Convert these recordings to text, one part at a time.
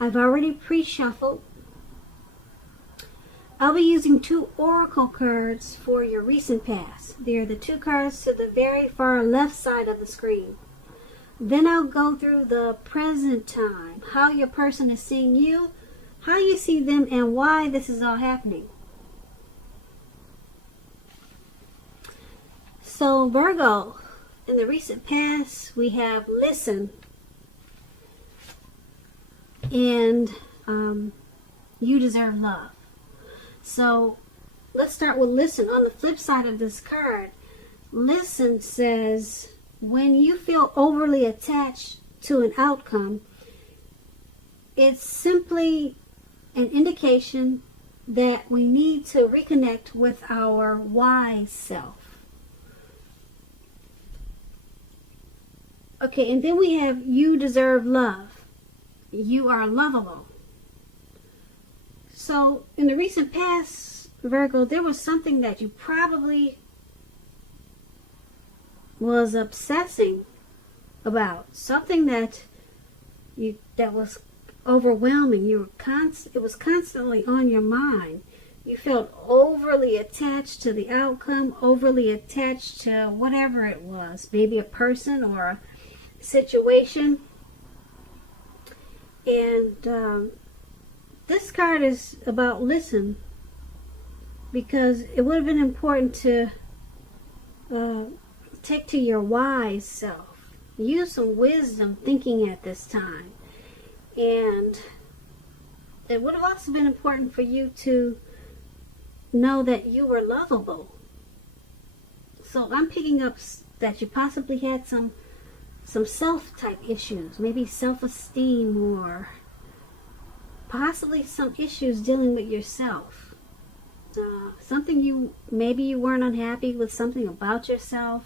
I've already pre-shuffled. I'll be using 2 oracle cards for your recent past. They're the 2 cards to the very far left side of the screen. Then I'll go through the present time, how your person is seeing you, how you see them, and why this is all happening. So Virgo, in the recent past, we have listen and you deserve love. So let's start with listen. On the flip side of this card, listen says when you feel overly attached to an outcome, it's simply an indication that we need to reconnect with our wise self. Okay, and then we have you deserve love. You are lovable. So in the recent past, Virgo, there was something that you probably was obsessing about, something that was overwhelming. It was constantly on your mind. You felt overly attached to the outcome, overly attached to whatever it was, maybe a person or a situation. And this card is about listen, because it would have been important to take to your wise self. Use some wisdom thinking at this time. And it would have also been important for you to know that you were lovable. So I'm picking up that you possibly had some self-type issues, maybe self-esteem, or possibly some issues dealing with yourself. Something maybe you weren't unhappy with something about yourself,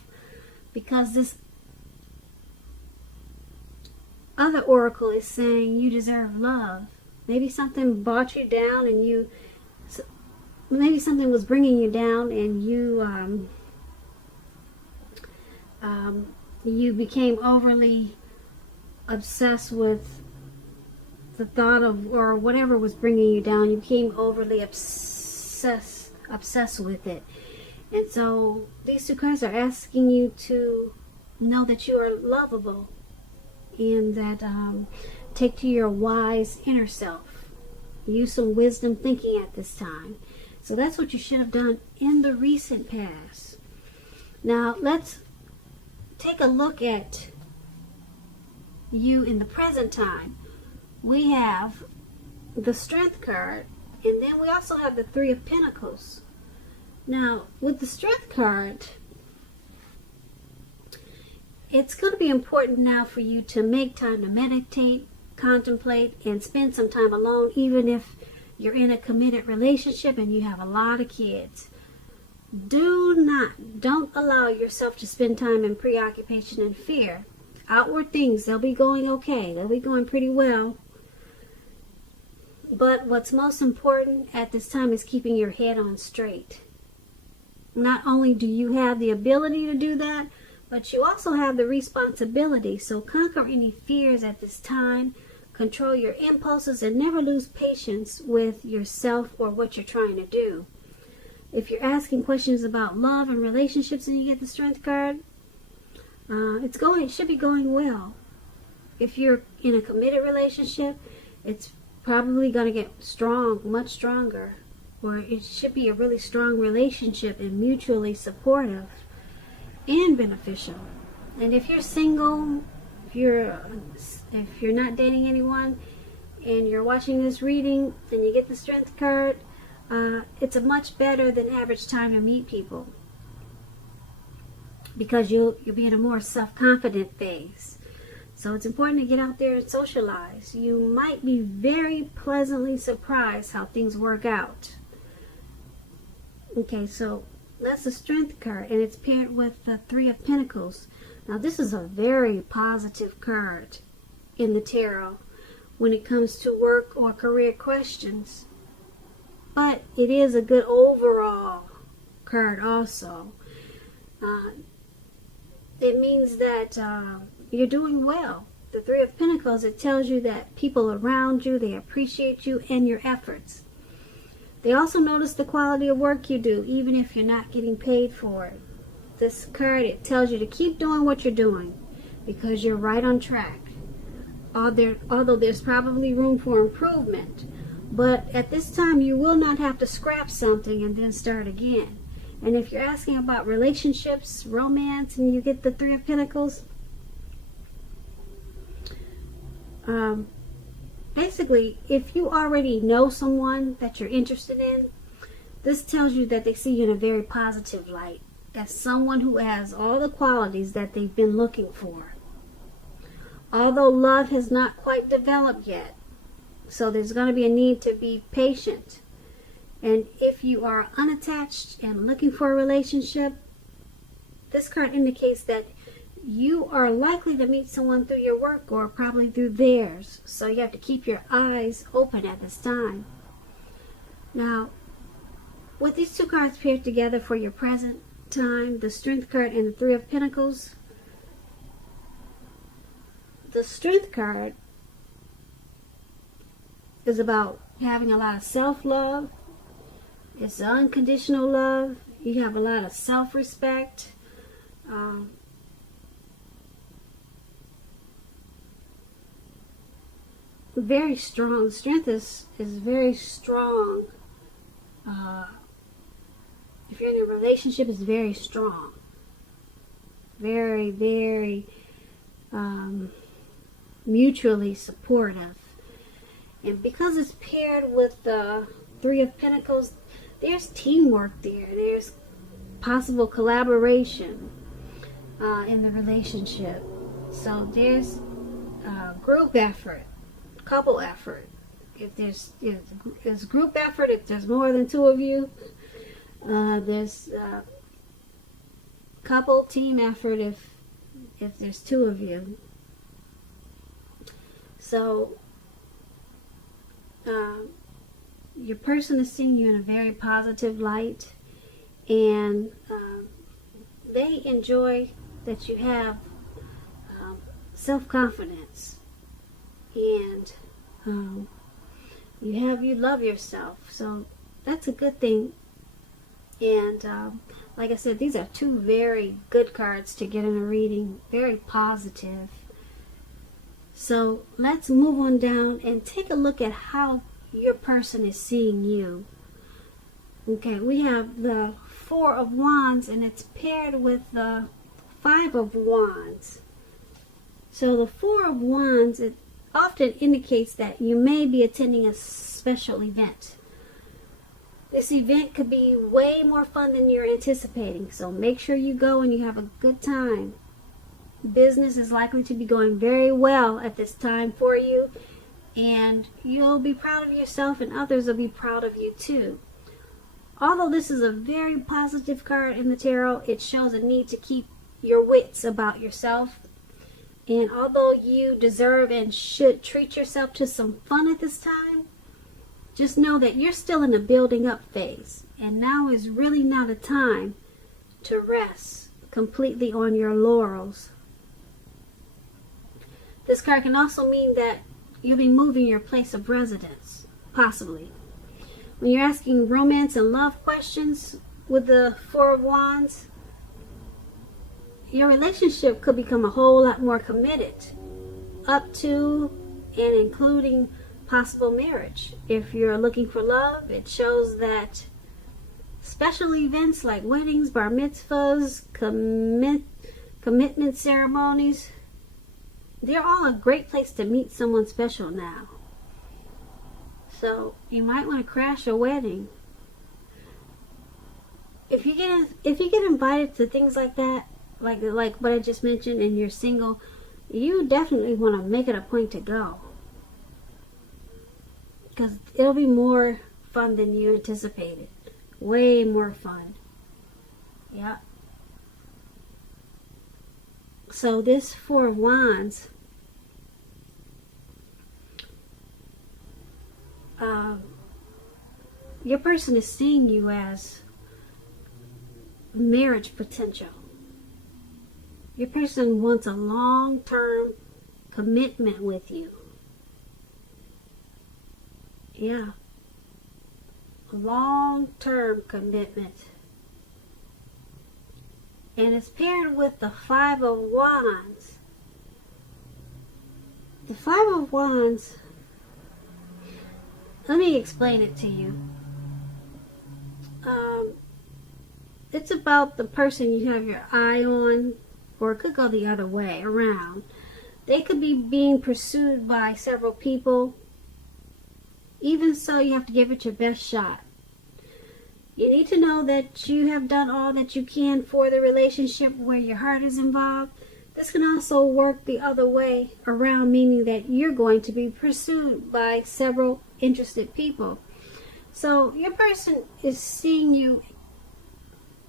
because this other oracle is saying you deserve love. Maybe something brought you down, and maybe something was bringing you down, and you became overly obsessed with the thought of, or whatever was bringing you down. You became overly obsessed with it. And so these 2 cards are asking you to know that you are lovable, and that take to your wise inner self. Use some wisdom thinking at this time. So that's what you should have done in the recent past. Now let's take a look at you in the present time. We have the Strength card, and then we also have the 3 of Pentacles. Now, with the Strength card, it's going to be important now for you to make time to meditate, contemplate, and spend some time alone, even if you're in a committed relationship and you have a lot of kids. Don't allow yourself to spend time in preoccupation and fear. Outward things, they'll be going okay. They'll be going pretty well. But what's most important at this time is keeping your head on straight. Not only do you have the ability to do that, but you also have the responsibility. So conquer any fears at this time. Control your impulses and never lose patience with yourself or what you're trying to do. If you're asking questions about love and relationships and you get the Strength card, it should be going well. If you're in a committed relationship, it's probably going to get strong, much stronger. Or it should be a really strong relationship and mutually supportive and beneficial. And if you're single, if you're not dating anyone, and you're watching this reading and you get the Strength card, it's a much better than average time to meet people, because you'll be in a more self-confident phase. So it's important to get out there and socialize. You might be very pleasantly surprised how things work out. Okay, so that's the Strength card, and it's paired with the 3 of Pentacles. Now this is a very positive card in the tarot when it comes to work or career questions. But it is a good overall card also. It means that you're doing well. the Three of Pentacles, it tells you that people around you, they appreciate you and your efforts. They also notice the quality of work you do, even if you're not getting paid for it. This card, it tells you to keep doing what you're doing because you're right on track. Although there's probably room for improvement. But at this time, you will not have to scrap something and then start again. And if you're asking about relationships, romance, and you get the Three of Pentacles, basically, if you already know someone that you're interested in, this tells you that they see you in a very positive light, as someone who has all the qualities that they've been looking for. Although love has not quite developed yet, so there's going to be a need to be patient. And if you are unattached and looking for a relationship, this card indicates that you are likely to meet someone through your work or probably through theirs. So you have to keep your eyes open at this time. Now, with these two cards paired together for your present time, the Strength card and the Three of Pentacles, the Strength card is about having a lot of self-love. It's unconditional love. You have a lot of self-respect. Very strong. Strength is very strong. If you're in a relationship, it's very strong. Very, very mutually supportive. And because it's paired with the Three of Pentacles, there's teamwork there. There's possible collaboration in the relationship. So there's group effort, couple effort. If there's group effort, if there's more than two of you, there's couple team effort if there's two of you. So your person is seeing you in a very positive light, and they enjoy that you have self-confidence, and you love yourself. So that's a good thing. And like I said, these are two very good cards to get in a reading. Very positive. So let's move on down and take a look at how your person is seeing you. Okay, we have the Four of Wands, and it's paired with the Five of Wands. So the Four of Wands, it often indicates that you may be attending a special event. This event could be way more fun than you're anticipating, so make sure you go and you have a good time. Business is likely to be going very well at this time for you, and you'll be proud of yourself, and others will be proud of you too. Although this is a very positive card in the tarot, it shows a need to keep your wits about yourself. And although you deserve and should treat yourself to some fun at this time, just know that you're still in the building up phase, and now is really not a time to rest completely on your laurels. This card can also mean that you'll be moving your place of residence, possibly. When you're asking romance and love questions with the Four of Wands, your relationship could become a whole lot more committed, up to and including possible marriage. If you're looking for love, it shows that special events like weddings, bar mitzvahs, commitment ceremonies, they're all a great place to meet someone special now. So you might want to crash a wedding. If you get invited to things like that, like what I just mentioned, and you're single, you definitely want to make it a point to go, because it'll be more fun than you anticipated. Way more fun. Yeah. So this Four of Wands, your person is seeing you as marriage potential. Your person wants a long-term commitment with you. Yeah. A long-term commitment. And it's paired with the Five of Wands. The Five of Wands, let me explain it to you. It's about the person you have your eye on, or it could go the other way around. They could be being pursued by several people. Even so, you have to give it your best shot. You need to know that you have done all that you can for the relationship where your heart is involved. This can also work the other way around, meaning that you're going to be pursued by several interested people. So your person is seeing you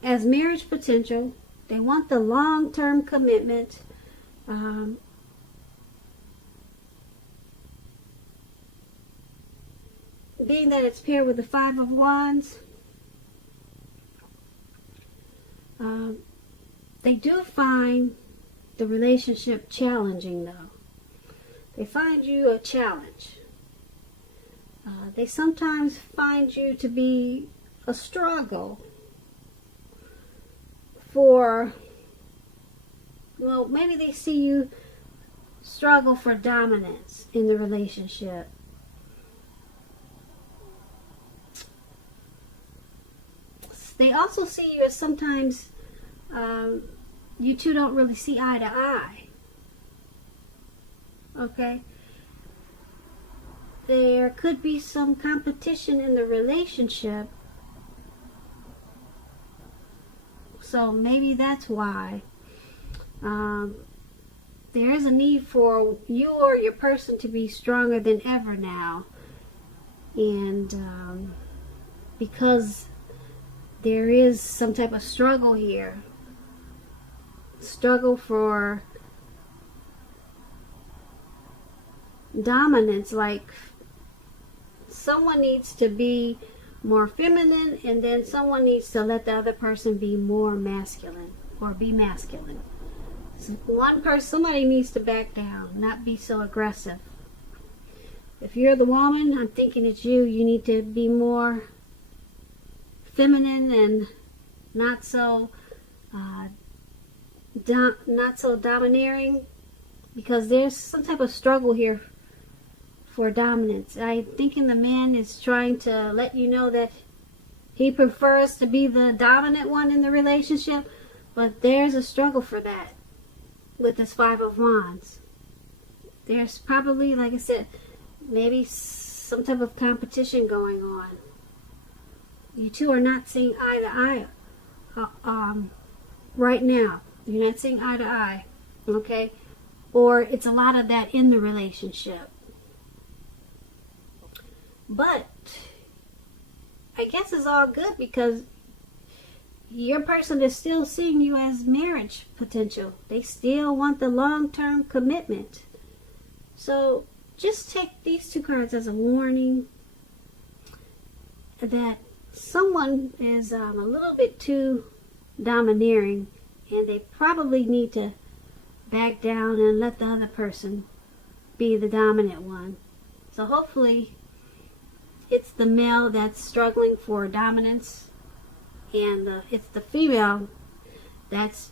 as marriage potential. They want the long-term commitment. Being that it's paired with the Five of Wands, they do find the relationship challenging, though. They find you a challenge. They sometimes find you to be a struggle for, well, maybe they see you struggle for dominance in the relationship. They also see you as sometimes you two don't really see eye to eye. Okay? There could be some competition in the relationship. So maybe that's why. There is a need for you or your person to be stronger than ever now. And because there is some type of struggle here. Struggle for dominance, like someone needs to be more feminine and then someone needs to let the other person be more masculine or be masculine. So somebody needs to back down, not be so aggressive. If you're the woman, I'm thinking it's you. You need to be more feminine and not so domineering, because there's some type of struggle here for dominance. I'm thinking the man is trying to let you know that he prefers to be the dominant one in the relationship, but there's a struggle for that with this Five of Wands. There's probably, like I said, maybe some type of competition going on. You two are not seeing eye to eye right now. You're not seeing eye to eye, okay? Or it's a lot of that in the relationship. But I guess it's all good because your person is still seeing you as marriage potential. They still want the long-term commitment. So just take these two cards as a warning that someone is a little bit too domineering, and they probably need to back down and let the other person be the dominant one. So hopefully it's the male that's struggling for dominance, and it's the female that's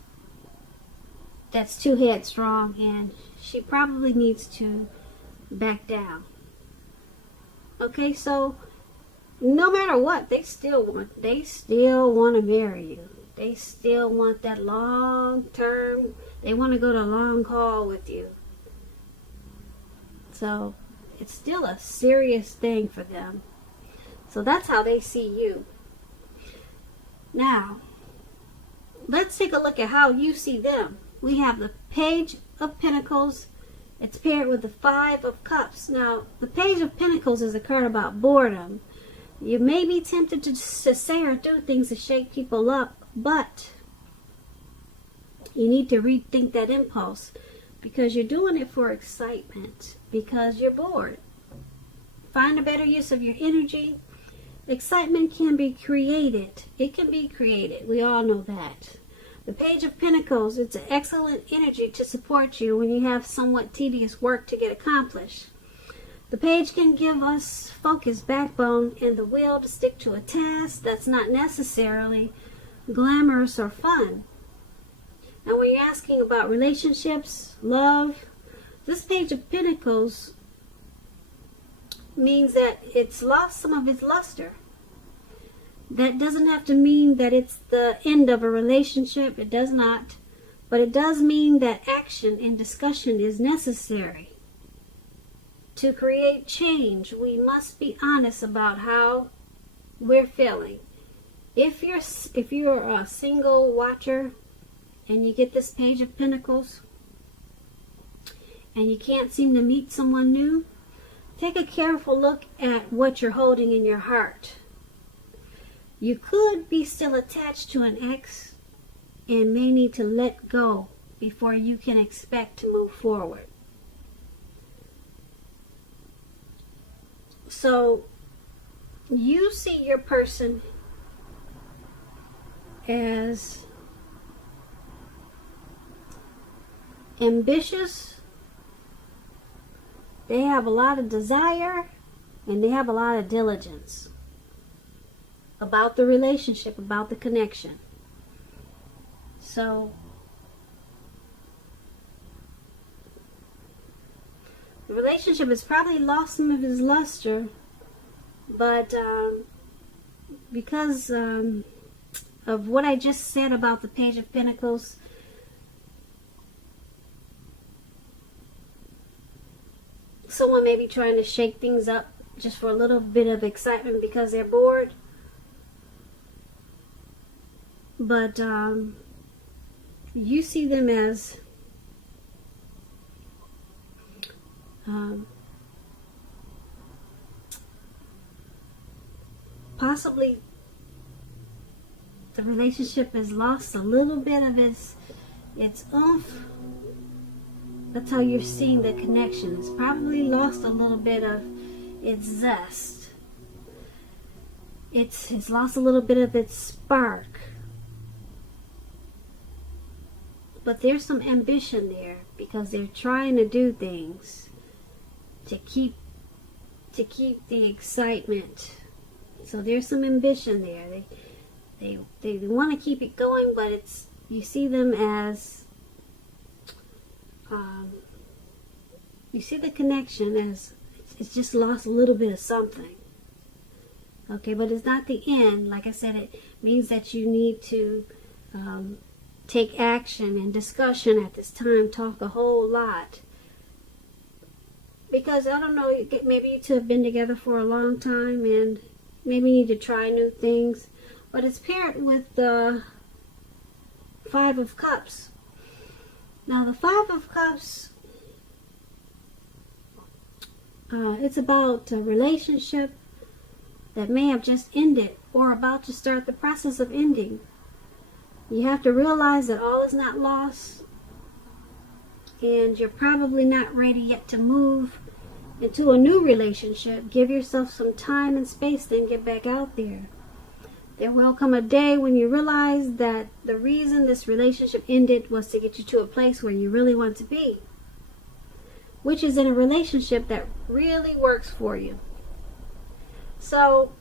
too headstrong, and she probably needs to back down. Okay, so no matter what, they still want to marry you. They still want that long term. They want to go to long haul with you. So it's still a serious thing for them. So that's how they see you. Now, let's take a look at how you see them. We have the Page of Pentacles. It's paired with the Five of Cups. Now, the Page of Pentacles is a card about boredom. You may be tempted to say or do things to shake people up, but you need to rethink that impulse, because you're doing it for excitement, because you're bored. Find a better use of your energy. Excitement can be created. It can be created. We all know that. The Page of Pentacles, it's an excellent energy to support you when you have somewhat tedious work to get accomplished. The page can give us focus, backbone, and the will to stick to a task that's not necessarily glamorous or fun. Now, when you're asking about relationships, love, this Page of Pentacles means that it's lost some of its luster. That doesn't have to mean that it's the end of a relationship. It does not. But it does mean that action and discussion is necessary. To create change, we must be honest about how we're feeling. If you're a single watcher and you get this Page of Pentacles and you can't seem to meet someone new, take a careful look at what you're holding in your heart. You could be still attached to an ex and may need to let go before you can expect to move forward. So, you see your person as ambitious. They have a lot of desire and they have a lot of diligence about the relationship, about the connection. So, the relationship has probably lost some of its luster, but because of what I just said about the Page of Pentacles, someone may be trying to shake things up just for a little bit of excitement because they're bored. But you see them as possibly the relationship has lost a little bit of its oomph. That's how you're seeing the connection. It's probably lost a little bit of its zest. It's lost a little bit of its spark. But there's some ambition there because they're trying to do things to keep the excitement. So there's some ambition there. They want to keep it going, but you see them as you see the connection as it's just lost a little bit of something. Okay, but it's not the end. Like I said, it means that you need to take action and discussion at this time. Talk a whole lot. Because, I don't know, maybe you two have been together for a long time and maybe need to try new things. But it's paired with the Five of Cups. Now, the Five of Cups, it's about a relationship that may have just ended or about to start the process of ending. You have to realize that all is not lost, and you're probably not ready yet to move into a new relationship. Give yourself some time and space, then get back out there. There will come a day when you realize that the reason this relationship ended was to get you to a place where you really want to be, which is in a relationship that really works for you. So,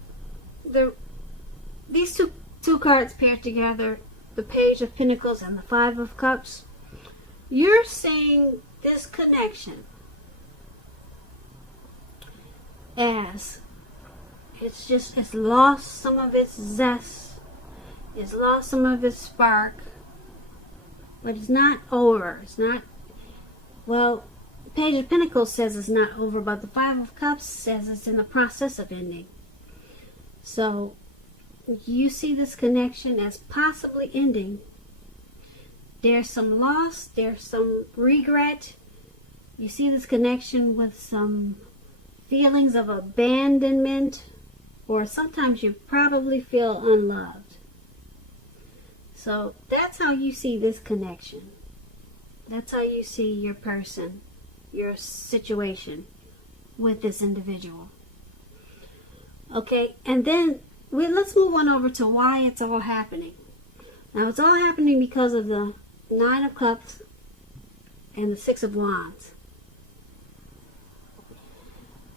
these two cards paired together, the Page of Pentacles and the Five of Cups, you're seeing this connection as it's lost some of its zest, it's lost some of its spark, but it's not over. It's not, well, the Page of Pentacles says it's not over, but the Five of Cups says it's in the process of ending. So, you see this connection as possibly ending. There's some loss, there's some regret. You see this connection with some feelings of abandonment, or sometimes you probably feel unloved. So that's how you see this connection. That's how you see your person, your situation with this individual. Okay, and then let's move on over to why it's all happening. Now it's all happening because of the Nine of Cups and the Six of Wands.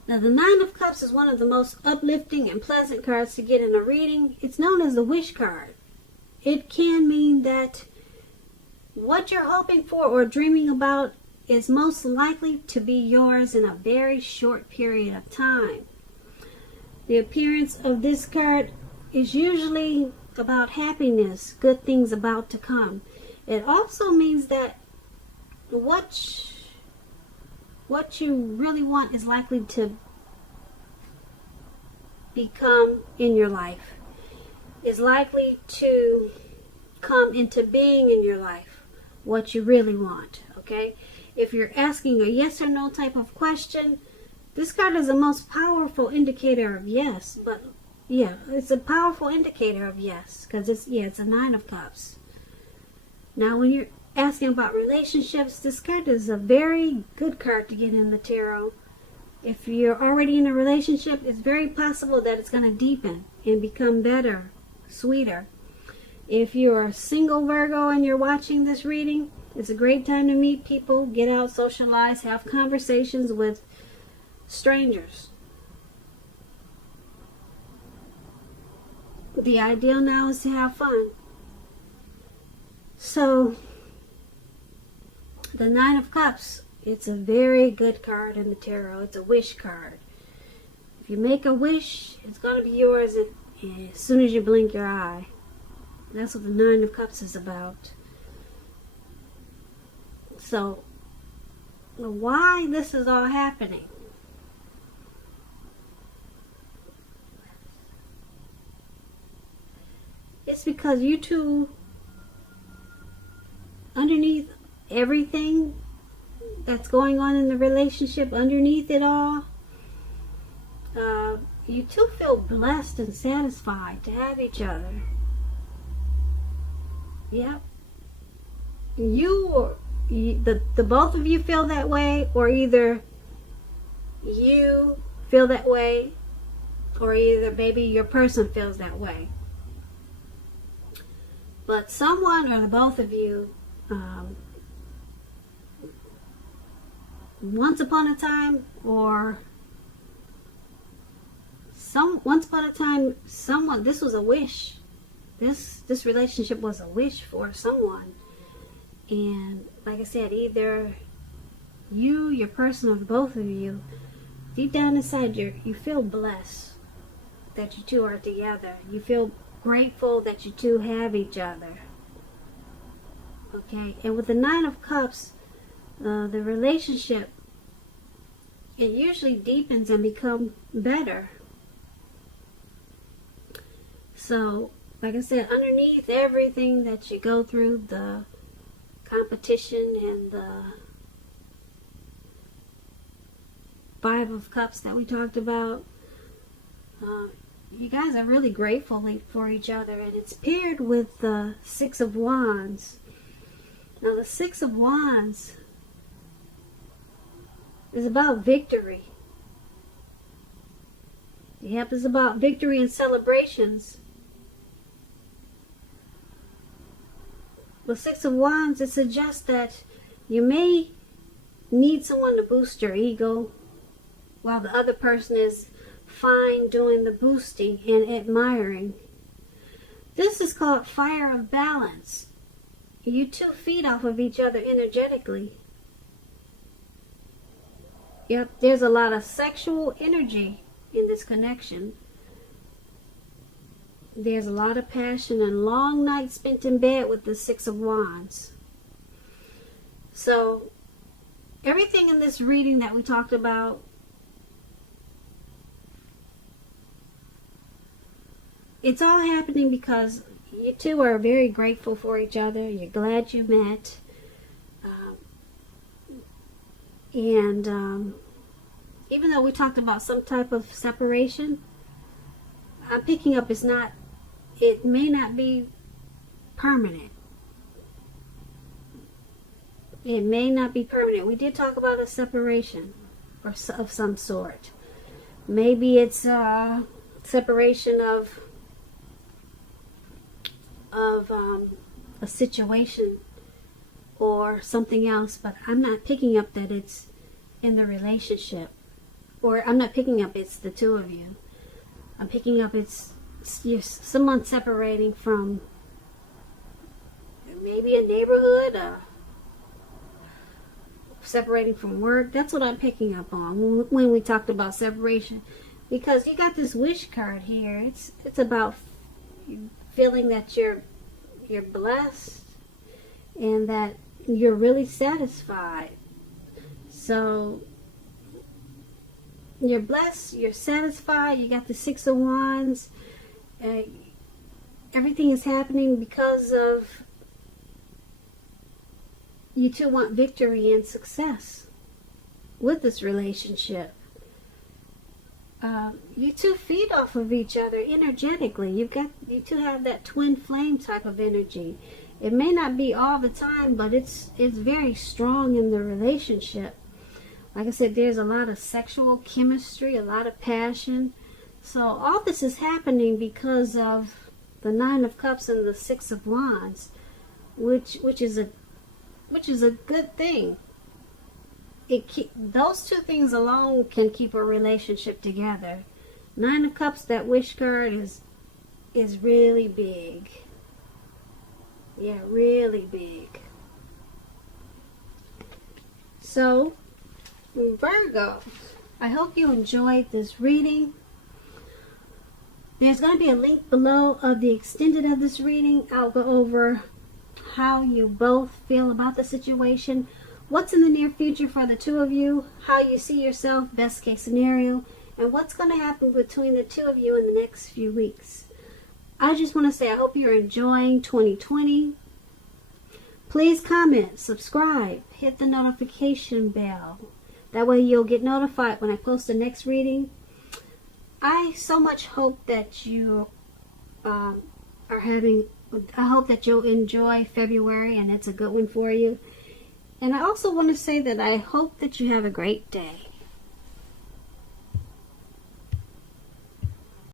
Now the Nine of Cups is one of the most uplifting and pleasant cards to get in a reading. It's known as the wish card. It can mean that what you're hoping for or dreaming about is most likely to be yours in a very short period of time. The appearance of this card is usually about happiness, good things about to come. It also means that what you really want is likely to become in your life, is likely to come into being in your life, what you really want, okay? If you're asking a yes or no type of question, this card is the most powerful indicator of yes, but yeah, it's a powerful indicator of yes, because it's a Nine of Cups. Now, when you're asking about relationships, this card is a very good card to get in the tarot. If you're already in a relationship, it's very possible that it's going to deepen and become better, sweeter. If you're a single Virgo and you're watching this reading, it's a great time to meet people, get out, socialize, have conversations with strangers. The ideal now is to have fun. So, the Nine of Cups, it's a very good card in the tarot. It's a wish card. If you make a wish, it's going to be yours as soon as you blink your eye. That's what the Nine of Cups is about. So, why this is all happening? It's because you two, underneath everything that's going on in the relationship, underneath it all, you two feel blessed and satisfied to have each other. Yep. The both of you feel that way, or either you feel that way, or either maybe your person feels that way. But someone or the both of you, once upon a time, someone, this was a wish. This relationship was a wish for someone. And like I said, either you, your person, or both of you, deep down inside you feel blessed that you two are together. You feel grateful that you two have each other. Okay, and with the Nine of Cups, the relationship, it usually deepens and becomes better. So, like I said, underneath everything that you go through, the competition and the Five of Cups that we talked about, you guys are really grateful for each other, and it's paired with the Six of Wands. Now the Six of Wands is about victory. Yep, it's about victory and celebrations. With Six of Wands, it suggests that you may need someone to boost your ego while the other person is fine doing the boosting and admiring. This is called fire of balance. You two feed off of each other energetically. Yep, there's a lot of sexual energy in this connection. There's a lot of passion and long nights spent in bed with the Six of Wands. So, everything in this reading that we talked about, it's all happening because you two are very grateful for each other. You're glad you met. Even though we talked about some type of separation, I'm picking up it may not be permanent. It may not be permanent. We did talk about a separation of some sort. Maybe it's a separation of a situation or something else, but I'm not picking up that it's in the relationship, or I'm not picking up it's the two of you. I'm picking up it's someone separating from maybe a neighborhood, separating from work. That's what I'm picking up on when we talked about separation, because you got this wish card here. It's about feeling that you're blessed and that you're really satisfied. So you're blessed, you're satisfied, you got the Six of Wands. Everything is happening because of you two want victory and success with this relationship. You two feed off of each other energetically. You two have that twin flame type of energy. It may not be all the time, but it's very strong in the relationship. Like I said, there's a lot of sexual chemistry, a lot of passion. So all this is happening because of the Nine of Cups and the Six of Wands, which is a good thing. Those two things alone can keep a relationship together. Nine of Cups, that wish card is really big. Yeah, really big. So, Virgo, I hope you enjoyed this reading. There's going to be a link below of the extended of this reading. I'll go over how you both feel about the situation, what's in the near future for the two of you, how you see yourself, best case scenario, and what's going to happen between the two of you in the next few weeks. I just want to say I hope you're enjoying 2020. Please comment, subscribe, hit the notification bell. That way you'll get notified when I post the next reading. I so much hope that you I hope that you'll enjoy February and it's a good one for you. And I also want to say that I hope that you have a great day.